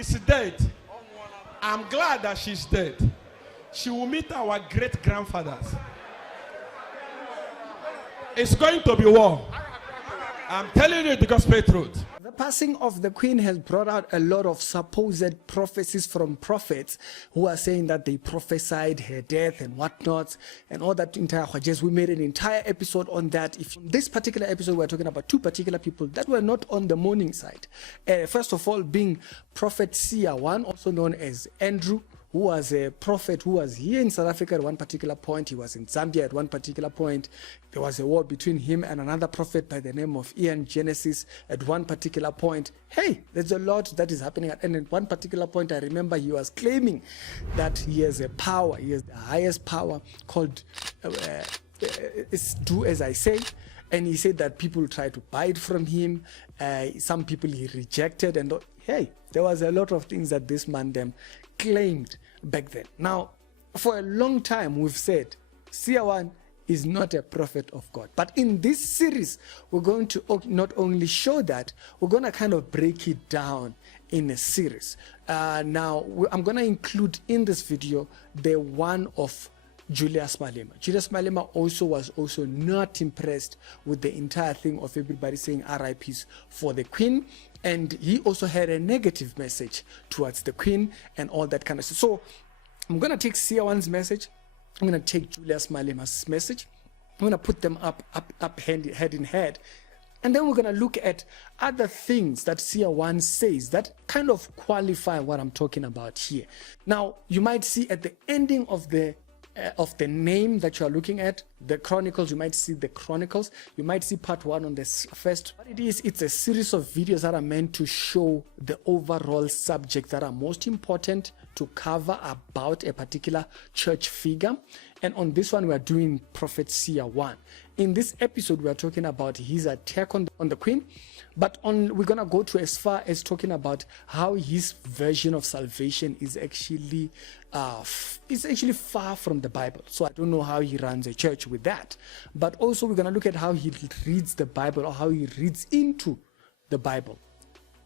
She's dead. I'm glad that she's dead. She will meet our great-grandfathers. It's going to be war. I'm telling you the gospel truth. The passing of the queen has brought out a lot of supposed prophecies from prophets who are saying that they prophesied her death and whatnot and all that entire hajjaz. We made an entire episode on that. If in this particular episode we're talking about two particular people that were not on the mourning side. First of all, being Prophet Seer 1, also known as Andrew, who was a prophet who was here in South Africa at one particular point. He was in Zambia at one particular point. There was a war between him and another prophet by the name of Ian Genesis at one particular point. Hey, there's a lot that is happening. And at one particular point, I remember he was claiming that he has a power. He has the highest power called do as I say. And he said that people tried to buy it from him. Some people he rejected. And hey, there was a lot of things that this man them claimed back then. Now, for a long time, we've said Seer 1 is not a prophet of God. But in this series, we're going to not only show that, we're going to kind of break it down in a series. Now, I'm going to include in this video the one of Julius Malema. Julius Malema was also not impressed with the entire thing of everybody saying RIPs for the Queen, and he also had a negative message towards the Queen and all that kind of stuff. So I'm gonna take Seer 1's message, I'm gonna take Julius Malema's message, I'm gonna put them up head in head, and then we're gonna look at other things that Seer 1 says that kind of qualify what I'm talking about here. Now, you might see at the ending of the name that you are looking at, the Chronicles, you might see the Chronicles, you might see part 1 on this first. What it is, it's a series of videos that are meant to show the overall subjects that are most important to cover about a particular church figure. And on this one, we are doing Prophet Seer 1. In this episode, we are talking about his attack on the Queen, but we're gonna go to as far as talking about how his version of salvation is actually far from the Bible. So I don't know how he runs a church with that. But also we're gonna look at how he reads the Bible, or how he reads into the Bible.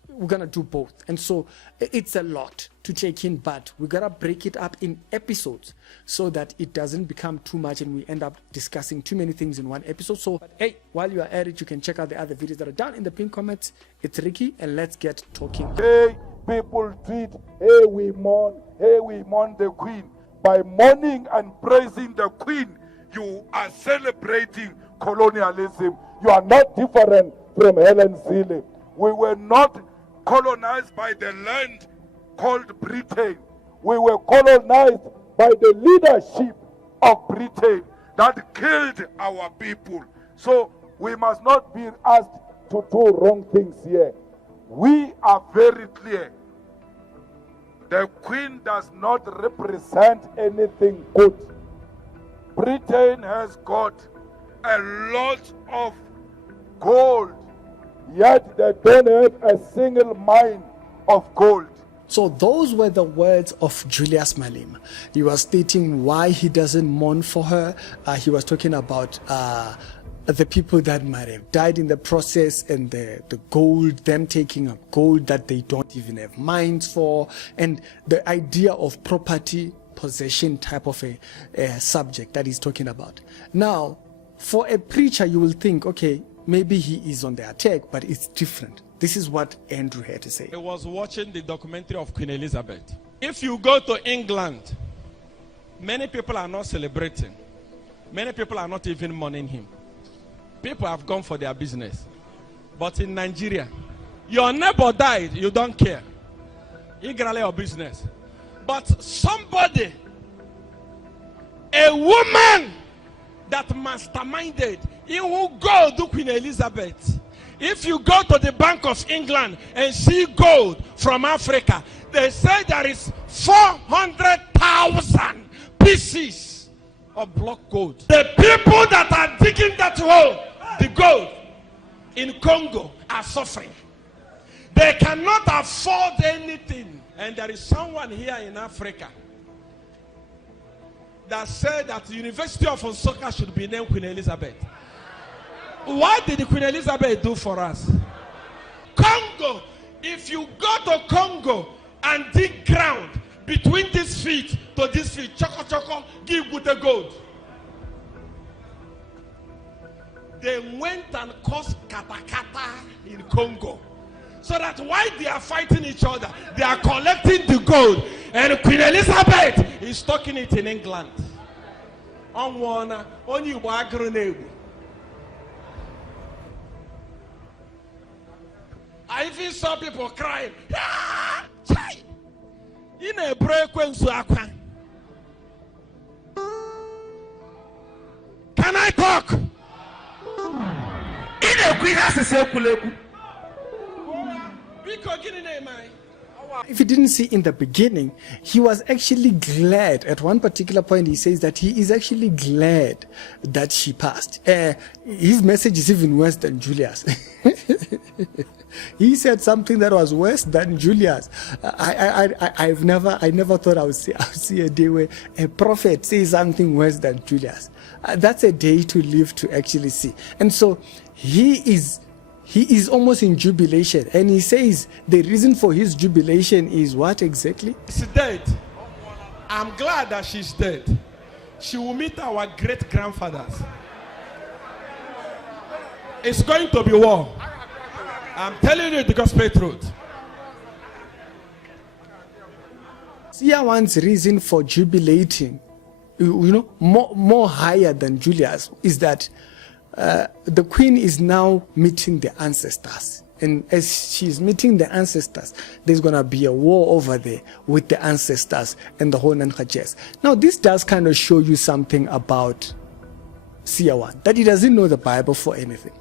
We're gonna do both, and so it's a lot to take in, but we gotta break it up in episodes so that it doesn't become too much and we end up discussing too many things in one episode. So hey, while you are at it, you can check out the other videos that are down in the pinned comments. It's Ricky, and let's get talking. Hey, people tweet, hey, we mourn the Queen. By mourning and praising the Queen, you are celebrating colonialism. You are not different from Helen Zille. We were not colonized by the land called Britain. We were colonized by the leadership of Britain that killed our people. So we must not be asked to do wrong things here. We are very clear. The Queen does not represent anything good. Britain has got a lot of gold, yet they don't have a single mine of gold. So those were the words of Julius Malema. He was stating why he doesn't mourn for her. He was talking about the people that might have died in the process, and the gold, them taking up gold that they don't even have mines for, and the idea of property possession type of a subject that he's talking about. Now, for a preacher, you will think, okay, maybe he is on the attack, but it's different. This is what Andrew had to say. I was watching the documentary of Queen Elizabeth. If you go to England, many people are not celebrating. Many people are not even mourning him. People have gone for their business. But in Nigeria, your neighbor died, you don't care. You got your business. But somebody, a woman that masterminded, he will go to Queen Elizabeth. If you go to the Bank of England and see gold from Africa, they say there is 400,000 pieces of block gold. The people that are digging that hole, the gold in Congo, are suffering. They cannot afford anything. And there is someone here in Africa that said that the University of Osaka should be named Queen Elizabeth. What did Queen Elizabeth do for us? Congo, if you go to Congo and dig ground between these feet to this feet. Choco choco, give with the gold. They went and caused katakata in Congo. So that while they are fighting each other, they are collecting the gold. And Queen Elizabeth is stocking it in England. On one, only one grenade. I even saw people crying. In a break when Can I talk? In a queen has a circle. If you didn't see in the beginning, he was actually glad. At one particular point, he says that he is actually glad that she passed. His message is even worse than Julius. He said something that was worse than Julius. I never thought I would see a day where a prophet says something worse than Julius. That's a day to live to actually see. And so he is almost in jubilation, and he says the reason for his jubilation is what exactly? She's dead. I'm glad that she's dead. She will meet our great grandfathers. It's going to be war. I'm telling you the gospel truth. Seer one's reason for jubilating, more higher than Julius, is that the queen is now meeting the ancestors. And as she's meeting the ancestors, there's going to be a war over there with the ancestors and the whole Nankajes. Now, this does kind of show you something about Seer one, that he doesn't know the Bible for anything.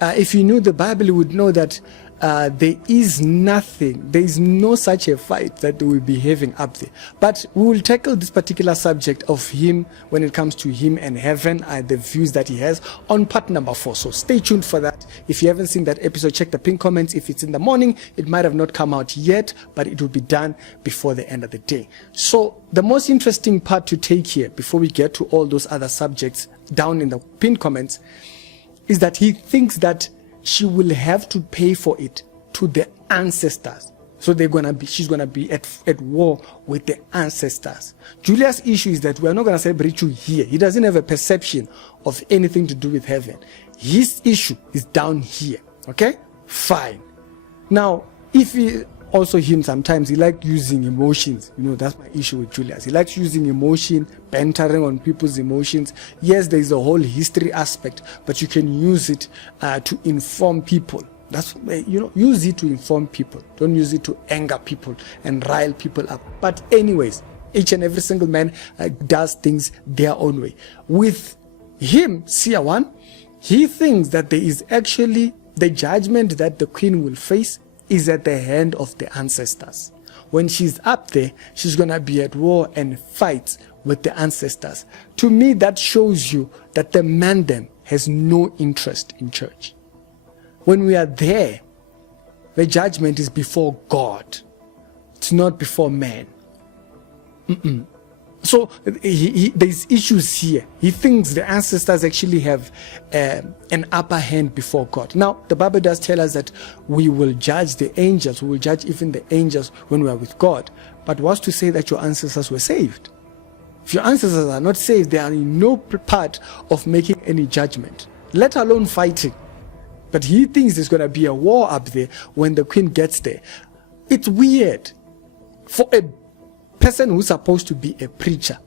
If you knew the Bible, you would know that there is no such a fight that they will be having up there. But we will tackle this particular subject of him when it comes to him and heaven and the views that he has on part number 4. So stay tuned for that. If you haven't seen that episode, check the pinned comments. If it's in the morning, it might have not come out yet, but it will be done before the end of the day. So the most interesting part to take here, before we get to all those other subjects down in the pinned comments, is that he thinks that she will have to pay for it to the ancestors. So she's gonna be at war with the ancestors. Julius' issue is that we are not gonna celebrate you here. He doesn't have a perception of anything to do with heaven. His issue is down here. Okay? Fine. Now, if he also him sometimes he likes using emotions. That's my issue with Julius. He likes using emotion, bantering on people's emotions. Yes, there is a whole history aspect, but you can use it to inform people. That's use it to inform people. Don't use it to anger people and rile people up. But anyways, each and every single man does things their own way. With him, Seer one, he thinks that there is actually the judgment that the queen will face is at the hand of the ancestors. When she's up there, she's going to be at war and fight with the ancestors. To me, that shows you that the mandem has no interest in church. When we are there, the judgment is before God. It's not before man. So there's issues here. He thinks the ancestors actually have an upper hand before God. Now, the Bible does tell us that we will judge the angels. We will judge even the angels when we are with God. But what's to say that your ancestors were saved? If your ancestors are not saved, they are in no part of making any judgment, let alone fighting. But he thinks there's going to be a war up there when the queen gets there. It's weird for a person who's supposed to be a preacher.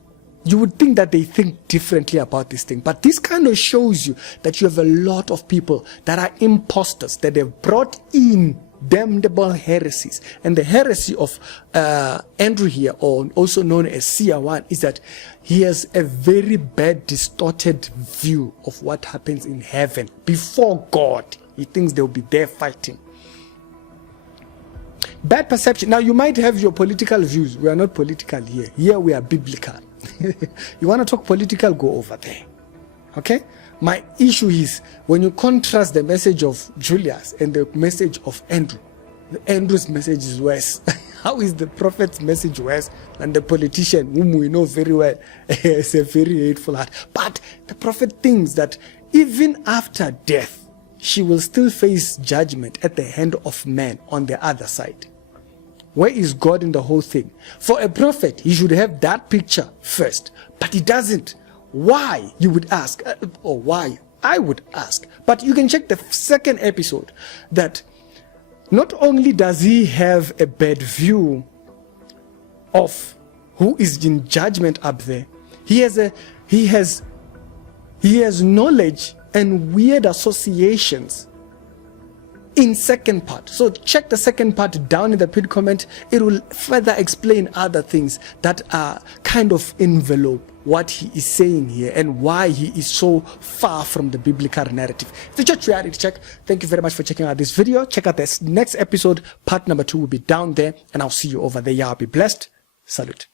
You would think that they think differently about this thing, but this kind of shows you that you have a lot of people that are imposters, that they've brought in damnable heresies. And the heresy of Andrew here, or also known as Seer one, is that he has a very bad, distorted view of what happens in heaven before God. He thinks they'll be there fighting. Bad perception. Now, you might have your political views. We are not political here. Here we are biblical. You want to talk political, go over there. Okay? My issue is when you contrast the message of Julius and the message of Andrew. Andrew's message is worse. How is the prophet's message worse than the politician, whom we know very well is a very hateful heart? But the prophet thinks that even after death, she will still face judgment at the hand of man on the other side. Where is God in the whole thing? For a prophet, he should have that picture first, but he doesn't. Why, you would ask, or why, I would ask. But you can check the second episode, that not only does he have a bad view of who is in judgment up there, he has knowledge and weird associations in second part. So check the second part down in the pinned comment. It will further explain other things that are kind of envelope what he is saying here and why he is so far from the biblical narrative. It's a church reality check. Thank you very much for checking out this video. Check out this next episode. Part number 2 will be down there, and I'll see you over there. Y'all be blessed. Salute.